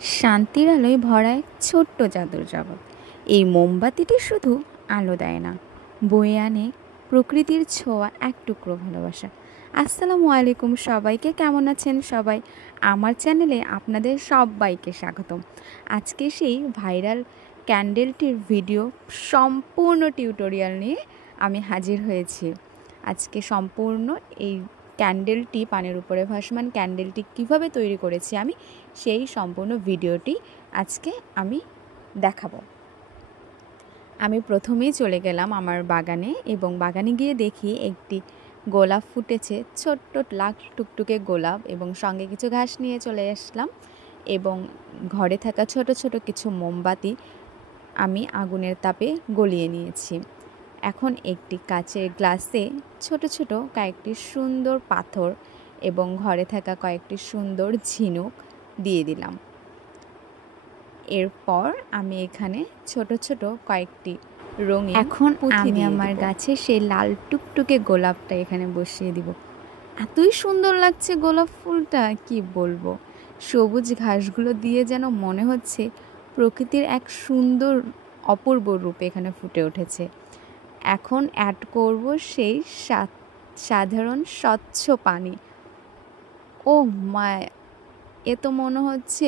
শান্তির আলোয় ভরা এক ছোট্ট জাদুর জগৎ। এই মোমবাতিটি শুধু আলো দেয় না, বয়ে আনে প্রকৃতির ছোঁয়া, এক টুকরো ভালোবাসা। আসসালামু আলাইকুম সবাইকে, কেমন আছেন সবাই? আমার চ্যানেলে আপনাদের সবাইকে স্বাগতম। আজকে সেই ভাইরাল ক্যান্ডেলটির ভিডিও সম্পূর্ণ টিউটোরিয়াল নিয়ে আমি হাজির হয়েছি। আজকে সম্পূর্ণ এই ক্যান্ডেলটি, পানের উপরে ভাসমান ক্যান্ডেলটি কিভাবে তৈরি করেছি আমি, সেই সম্পূর্ণ ভিডিওটি আজকে আমি দেখাবো। আমি প্রথমেই চলে গেলাম আমার বাগানে, এবং বাগানে গিয়ে দেখি একটি গোলাপ ফুটেছে, ছোট্ট লাল টুকটুকে গোলাপ, এবং সঙ্গে কিছু ঘাস নিয়ে চলে আসলাম, এবং ঘরে থাকা ছোট ছোট কিছু মোমবাতি আমি আগুনের তাপে গলিয়ে নিয়েছি। এখন একটি কাচের গ্লাসে ছোট ছোট কয়েকটি সুন্দর পাথর এবং ঘরে থাকা কয়েকটি সুন্দর ঝিনুক দিয়ে দিলাম। এরপর আমি এখানে ছোট ছোট কয়েকটি রঙিন এখন আমি আমার গাছে সেই লাল টুকটুকে গোলাপটা এখানে বসিয়ে দিব। এতই সুন্দর লাগছে গোলাপ ফুলটা, কি বলবো। সবুজ ঘাসগুলো দিয়ে যেন মনে হচ্ছে প্রকৃতির এক সুন্দর অপূর্ব রূপ এখানে ফুটে উঠেছে। এখন অ্যাড করব সেই সাধারণ স্বচ্ছ পানি। ও মা, এ তো মনে হচ্ছে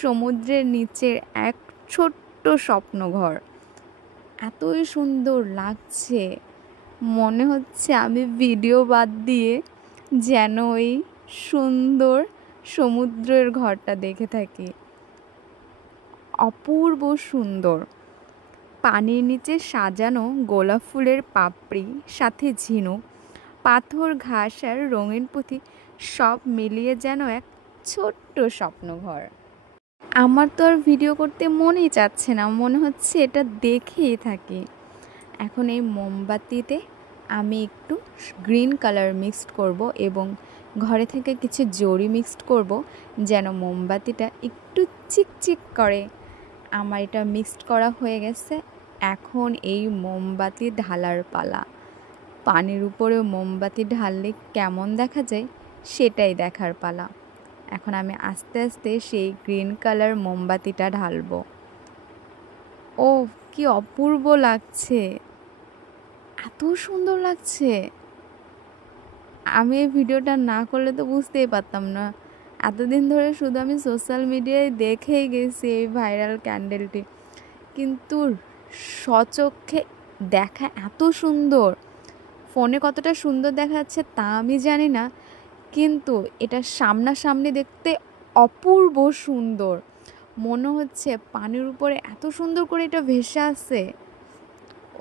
সমুদ্রের নিচের এক ছোট্ট স্বপ্নঘর। এতই সুন্দর লাগছে, মনে হচ্ছে আমি ভিডিও বাদ দিয়ে যেন ওই সুন্দর সমুদ্রের ঘরটা দেখে থাকি। অপূর্ব সুন্দর। পানির নিচে সাজানো গোলাপ ফুলের পাপড়ি, সাথে ঝিনুক, পাথর, ঘাস আর রঙিন পুঁথি সব মিলিয়ে যেন এক ছোট্ট স্বপ্নঘর। আমার তো আর ভিডিও করতে মনেই চাচ্ছে না, মনে হচ্ছে এটা দেখেই থাকি। এখন এই মোমবাতিতে আমি একটু গ্রিন কালার মিক্সড করব, এবং ঘরে থেকে কিছু জরি মিক্সড করব যেন মোমবাতিটা একটু চিকচিক করে। আমার এটা মিক্সড করা হয়ে গেছে। এখন এই মোমবাতি ঢালার পালা। পানির উপরে মোমবাতি ঢাললে কেমন দেখা যায় সেটাই দেখার পালা। এখন আমি আস্তে আস্তে সেই গ্রিন কালার মোমবাতিটা ঢালবো। ও কি অপূর্ব লাগছে, এত সুন্দর লাগছে। আমি এই ভিডিওটা না করলে তো বুঝতেই পারতাম না। এতদিন ধরে শুধু আমি সোশ্যাল মিডিয়ায় দেখেই গেছি এই ভাইরাল ক্যান্ডেলটি, কিন্তু স্বচক্ষে দেখা এত সুন্দর। ফোনে কতটা সুন্দর দেখাচ্ছে তা আমি জানি না, কিন্তু এটা সামনাসামনি দেখতে অপূর্ব সুন্দর। মনে হচ্ছে পানির উপরে এত সুন্দর করে এটা ভেসে আসে।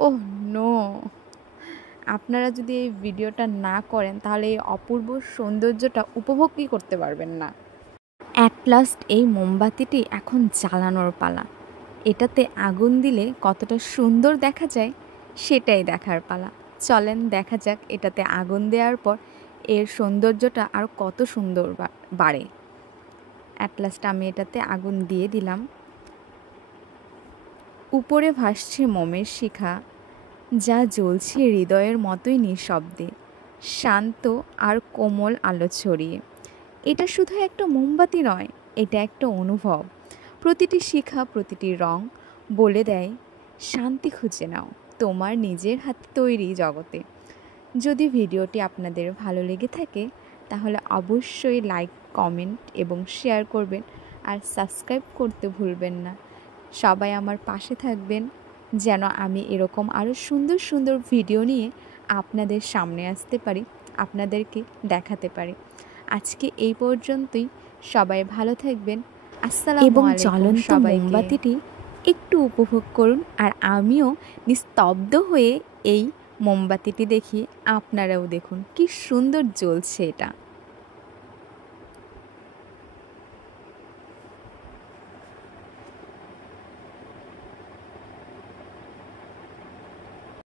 ওহ নো, আপনারা যদি এই ভিডিওটা না করেন তাহলে এই অপূর্ব সৌন্দর্যটা উপভোগই করতে পারবেন না। অ্যাট লাস্ট এই মোমবাতিটি এখন জ্বালানোর পালা। এটাতে আগুন দিলে কতটা সুন্দর দেখা যায় সেটাই দেখার পালা। চলেন দেখা যাক এটাতে আগুন দেওয়ার পর এর সৌন্দর্যটা আর কত সুন্দর বাড়ে। অ্যাট লাস্ট আমি এটাতে আগুন দিয়ে দিলাম। উপরে ভাসছে মোমের শিখা, যা জ্বলছে হৃদয়ের মতোই নিঃশব্দে, শান্ত আর কোমল আলো ছড়িয়ে। এটা শুধু একটা মোমবাতি নয়, এটা একটা অনুভব। প্রতিটি শিখা, প্রতিটি রং বলে দেয় শান্তি খুঁজে নাও তোমার নিজের হাতে তৈরি জগতে। যদি ভিডিওটি আপনাদের ভালো লেগে থাকে তাহলে অবশ্যই লাইক, কমেন্ট এবং শেয়ার করবেন, আর সাবস্ক্রাইব করতে ভুলবেন না। সবাই আমার পাশে থাকবেন যেন আমি এরকম আরও সুন্দর সুন্দর ভিডিও নিয়ে আপনাদের সামনে আসতে পারি, আপনাদেরকে দেখাতে পারি। আজকে এই পর্যন্তই। সবাই ভালো থাকবেন। আসসালামু আলাইকুম। জ্বলন্ত মোমবাতিটি একটু উপভোগ করুন, আর আমিও নিস্তব্ধ হয়ে এই মোমবাতিটি দেখি, আপনারাও দেখুন কি সুন্দর জ্বলছে এটা।